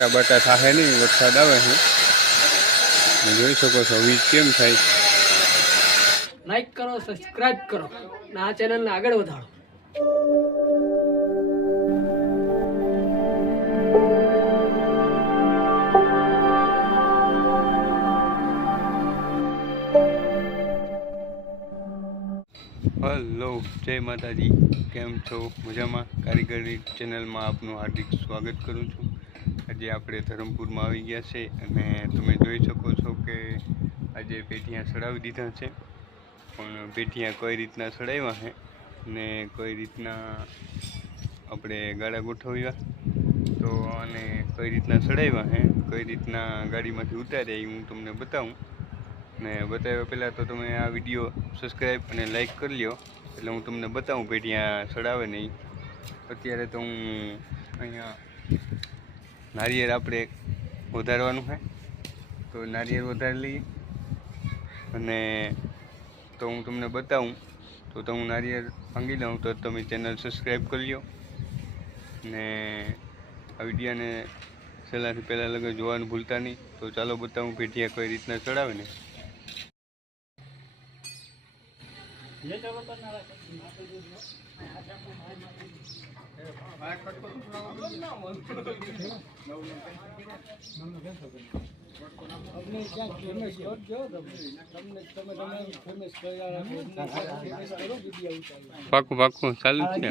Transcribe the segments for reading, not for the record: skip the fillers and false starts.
બાટા થાય નહીં, વરસાદ આવે છે. જોઈ શકો છો વીજ કેમ થાય. લાઈક કરો, સબસ્ક્રાઇબ કરો અને આ ચેનલને આગળ વધારો. હલો, જય માતાજી. કેમ છો? મજામાં? કારીગરી ચેનલમાં આપનું હાર્દિક સ્વાગત કરું છું. આજે આપણે ધરમપુરમાં આવી ગયા છે અને તમે જોઈ શકો છો કે આજે પેઢિયા ચડાવી દીધા છે. પણ પેઢિયા કઈ રીતના ચડાવ્યા છે ને કઈ રીતના આપણે ગાડા ગોઠવ્યા તો અને કઈ રીતના ચડાવ્યા છે, કઈ રીતના ગાડીમાંથી ઉતાર્યા એ હું તમને બતાવું. ને બતાવ્યા પહેલાં તો તમે આ વિડીયો સબસ્ક્રાઈબ અને લાઈક કરી લ્યો, એટલે હું તમને બતાવું પેઢિયા ચડાવે નહીં. અત્યારે તો હું અહીંયા નારિયેળ આપણે વધારવાનું છે, તો નારિયેળ વધારી લઈએ અને તો હું તમને બતાવું. તો હું નારિયેળ ભાંગી લઉં તો તમે ચેનલ સબસ્ક્રાઈબ કરી લ્યો ને આ વિડીયોને સહેલાથી પહેલાં લગન જોવાનું ભૂલતા નહીં. તો ચાલો બતાવું પેઢિયા કઈ રીતના ચડાવે ને. પાકું પાકું ચાલુ છે.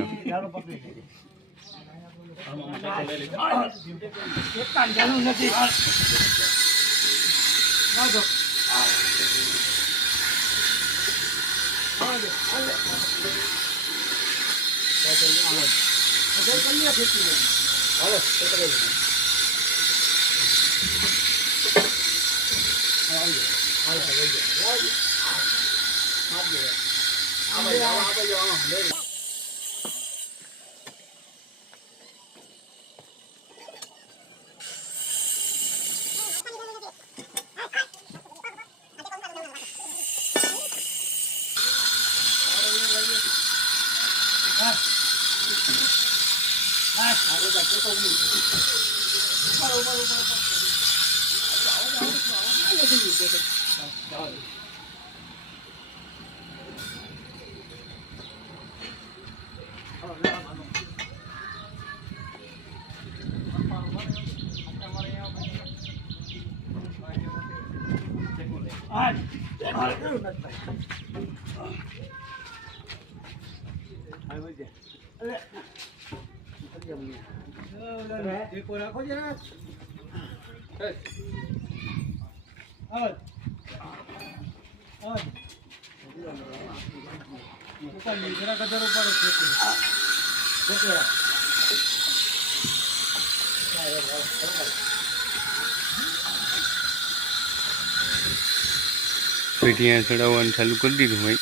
પેઢિયા ચડાવવાનું ચાલુ કરી દીધું ભાઈ.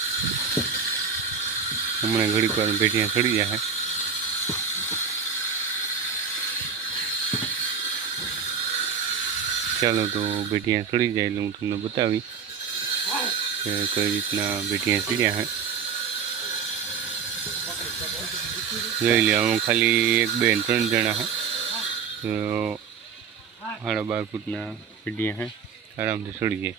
હમણાં ઘડીક વાર પેઢિયા ચડી જાય. ચાલો તો પેઢિયા ચડી જાય એટલે હું તમને બતાવી કે કઈ રીતના પેઢિયા ચડ્યા હે. જોઈ લે, હું ખાલી 1, 2, 3 જણા હે તો 12.5 ફૂટના પેઢિયા હે, આરામથી ચડી જાય.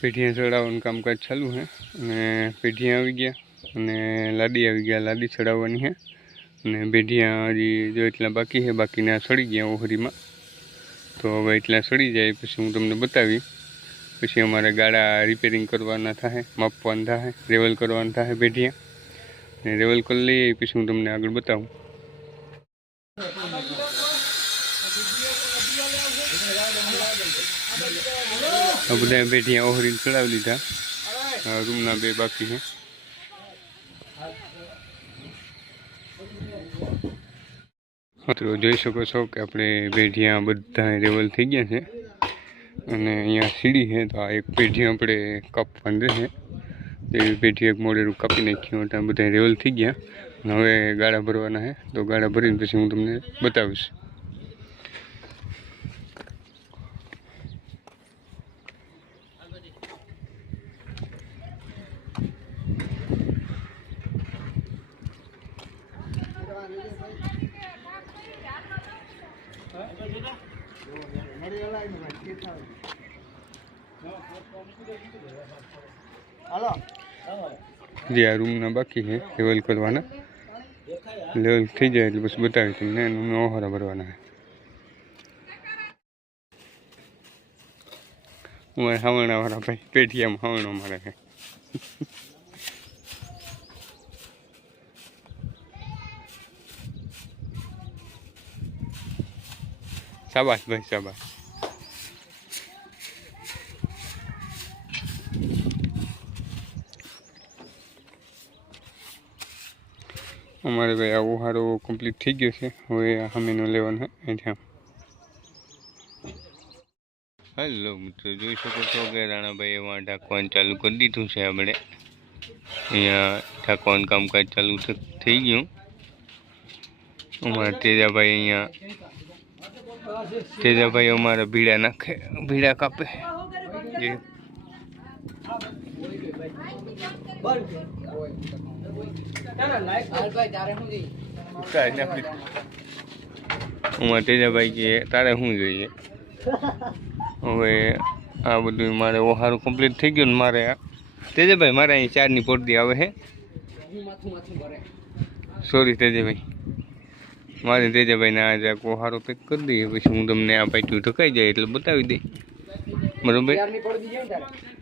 પેઢિયા ચડાવવાનું કામકાજ ચાલુ છે અને પેઢિયા આવી ગયા. અને લાદી આવી ગયા, લાદી ચડાવવાની છે. અને ભેઢિયા હજી જો એટલા બાકી છે, બાકીના સડી ગયા ઓહરીમાં. તો હવે એટલા સડી જાય પછી હું તમને બતાવી. પછી અમારે ગાડા રિપેરિંગ કરવાના થાય, માપવાના થાય, રેવલ કરવાના થાય ભેઢિયા. ને રેવલ કરી લઈએ પછી હું તમને આગળ બતાવું. આ બધા ભેઢિયા ઓહરીને ચડાવી લીધા. રૂમના 2 બાકી છે. મિત્રો જોઈ શકો છો કે આપણે ભેઢિયા બધા રેવલ થઈ ગયા છે. અને અહીંયા સીડી છે, તો આ એક ભેઢિયા આપણે કાપવાની રહેશે. એ ભેઢી એક મોડેરું કાપી નાખ્યું, ત્યાં બધા રેવલ થઈ ગયા. અને હવે ગાળા ભરવાના છે, તો ગાળા ભરીને પછી હું તમને બતાવીશ. જે આ રૂમના બાકી છે લેવલ કરવાના, લેવલ થઈ જાય એટલે પછી બતાવી તમને. એનું ઓહરા ભરવાના છે. અમારે હાવણાવાળા ભાઈ પેઢિયામાં હાવણો મારે છે. શાબાશ ભાઈ શાબાશ. અમારે ભાઈ આ ઓહારો કમ્પ્લીટ થઈ ગયો છે. હવે આ સામેનો લેવાનો છે. હેલો મિત્રો, જોઈ શકો છો કે રાણાભાઈ એમાં ઢાંકવાનું ચાલુ કરી દીધું છે. આપણે અહીંયા ઢાંકવાનું કામકાજ ચાલુ થઈ ગયું. અમારા તેજાભાઈ અમારા ભીડા નાખે, ભીડા કાપે. અમારા તેજાભાઈ કે તારે શું જોઈએ. હવે આ બધું મારે ઓહારું કમ્પ્લીટ થઈ ગયું ને મારે તેજાભાઈ મારે અહીં 4ની પોટદી આવે છે. સોરી તેજાભાઈ, મારે તેજાભાઈને આજે ઓહારો પેક કરી દઈએ પછી હું તમને આ પાઇટું ઢકાઈ જાય એટલે બતાવી દઈ. બરોબર.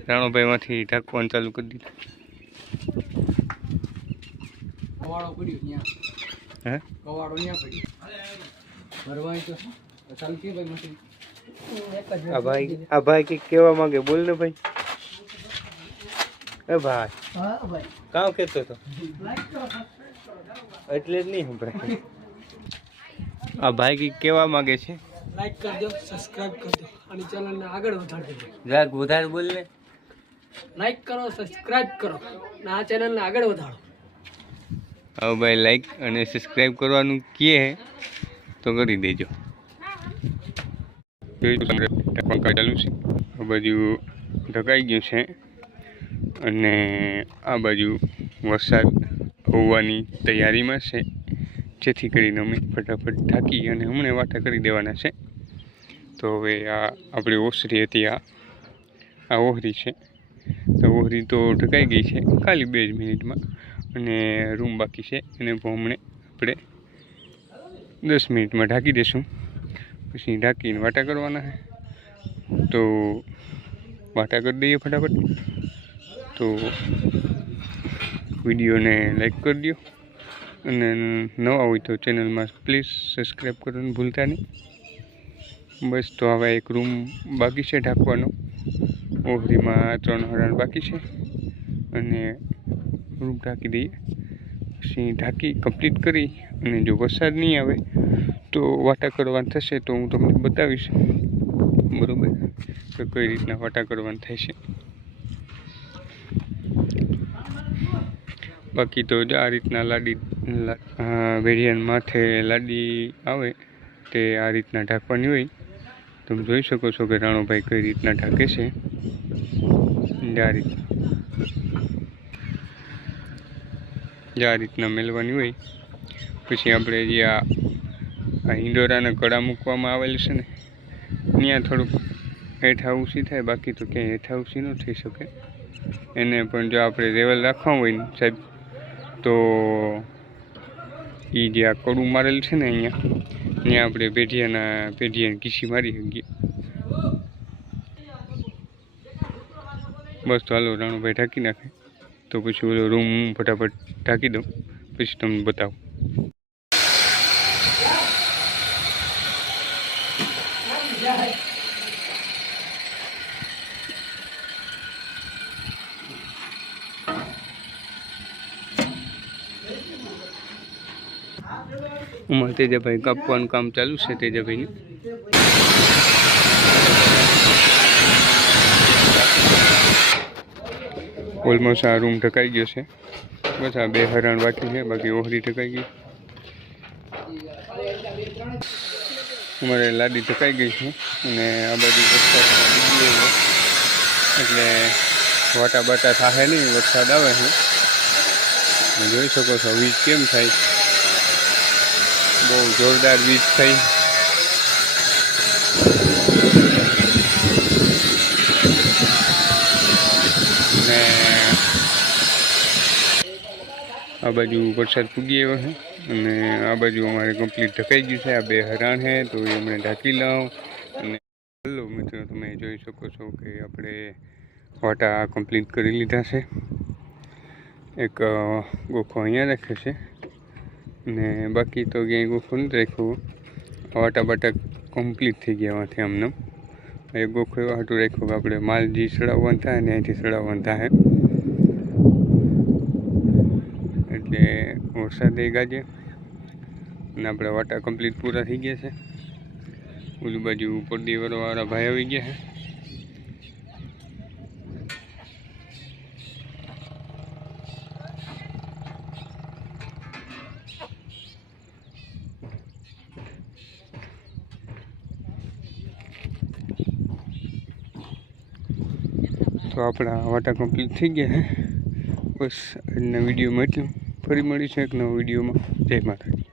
રાણોભાઈમાંથી ઢાંકવાનું ચાલુ કરી દીધું. આ ભાઈ કઈક કેવા માંગે, બોલ ને ભાઈ. એ ભાઈ કામ કેતો હતો એટલે જ નહીં સંભળાય. આ ભાઈ કઈક કેવા માંગે છે. લાઈક કરજો, સબસ્ક્રાઇબ કરજો અને ચેનલને આગળ વધારજો. જરાક વધારે બોલ ને. લાઈક કરો, સબસ્ક્રાઇબ કરો અને આ ચેનલને આગળ વધારો. હવે ભાઈ લાઈક અને સબસ્ક્રાઈબ કરવાનું કહે તો કરી દેજો. ચાલુ છે, આ બાજુ ઢકાઈ ગયું છે અને આ બાજુ વરસાદ હોવાની તૈયારીમાં છે, જેથી કરીને અમે ફટાફટ ઢાંકી અને હમણાં વાટા કરી દેવાના છે. તો હવે આ આપણી ઓસરી હતી, આ ઓહરી છે. તો ઓહરી તો ઢકાઈ ગઈ છે ખાલી 2 જ મિનિટમાં. અને રૂમ બાકી છે એને હમણે આપણે 10 મિનિટમાં ઢાંકી દઈશું. પછી ઢાંકીને વાટા કરવાના છે. તો વાટા કરી દઈએ ફટાફટ. તો વિડીયોને લાઈક કરી દો અને નવા હોય તો ચેનલમાં પ્લીઝ સબસ્ક્રાઈબ કરવાનું ભૂલતા નહીં. બસ તો હવે એક રૂમ બાકી છે ઢાંકવાનો. ઓહરીમાં 3 હરાણ બાકી છે અને રૂમ ઢાંકી દઈએ. પછી ઢાંકી કમ્પ્લીટ કરી અને જો વરસાદ નહીં આવે તો વાટા કરવાનું થશે તો હું તમને બતાવીશ. બરાબર, તો કઈ રીતના વાટા કરવાનું થાય છે. બાકી તો જો આ રીતના લાદી વેરિયન માથે લાદી આવે તે આ રીતના ઢાંકવાની હોય. તમે જોઈ શકો છો કે રાણોભાઈ કઈ રીતના ઢાંકે છે. આ રીતના મેળવાની હોય. પછી આપણે જે આ હિંડોરાના કડા મૂકવામાં આવેલ છે ને ત્યાં થોડુંક હેઠા ઊંચી થાય, બાકી તો ક્યાંય હેઠા ઊંચી ન થઈ શકે. એને પણ જો આપણે રેવલ રાખવા હોય ને સાહેબ તો એ જે આ કડું મારેલ છે ને અહીંયા આપણે પેઢિયાને કીસી મારી શકીએ. બસ તો હાલો રાણુભાઈ ઢાંકી નાખે તો પછી ઓલો રૂમ ફટાફટ ઢાંકી દઉં પછી તમને બતાવું. અમારે તેજાભાઈ કાપવાનું કામ ચાલુ છે. તેજાભાઈનું ઓલમોસ્ટ આ રૂમ ઢકાઈ ગયો છે. બસ આ 2 હરાણ બાકી છે, બાકી ઓહરી ઢકાઈ ગઈ. અમારે લાદી ઢકાઈ ગઈ છે અને આ બાજુ વરસાદ એટલે વાટા બાટા થાય નહીં, વરસાદ આવે છે. જોઈ શકો છો વીજ કેમ થાય, બહુ જોરદાર વીજ થઈ. ને આ બાજુ વરસાદ પૂગી આવ્યો છે અને આ બાજુ અમારે કમ્પ્લીટ ઢકાઈ ગયું છે. આ 2 હરાણ છે તો એ અમને ઢાંકી લઉં. અને હેલો મિત્રો, તમે જોઈ શકો છો કે આપણે વાટા કમ્પ્લીટ કરી લીધા છે. એક ગોખો અહીંયા રાખે છે ને બાકી તો ક્યાંય ગોખો નથી રાખ્યો. વાટા બાટા કમ્પ્લીટ થઈ ગયા આમાંથી આમને. એક ગોખો એવા હાટું રાખ્યો કે આપણે માલ જે ચડાવવાનું થાય ને અહીંથી ચડાવવાનું થાય એટલે વરસાદ ગાજે અને આપણે વાટા કમ્પ્લીટ પૂરા થઈ ગયા છે. ઓલી બાજુ પડદી વાળા ભાઈ આવી ગયા છે. તો આપણા વાટા કમ્પ્લીટ થઈ ગયા છે. બસ આજના વિડીયોમાં એટલું. ફરી મળીશું એક નવા વિડીયોમાં. જય માતાજી.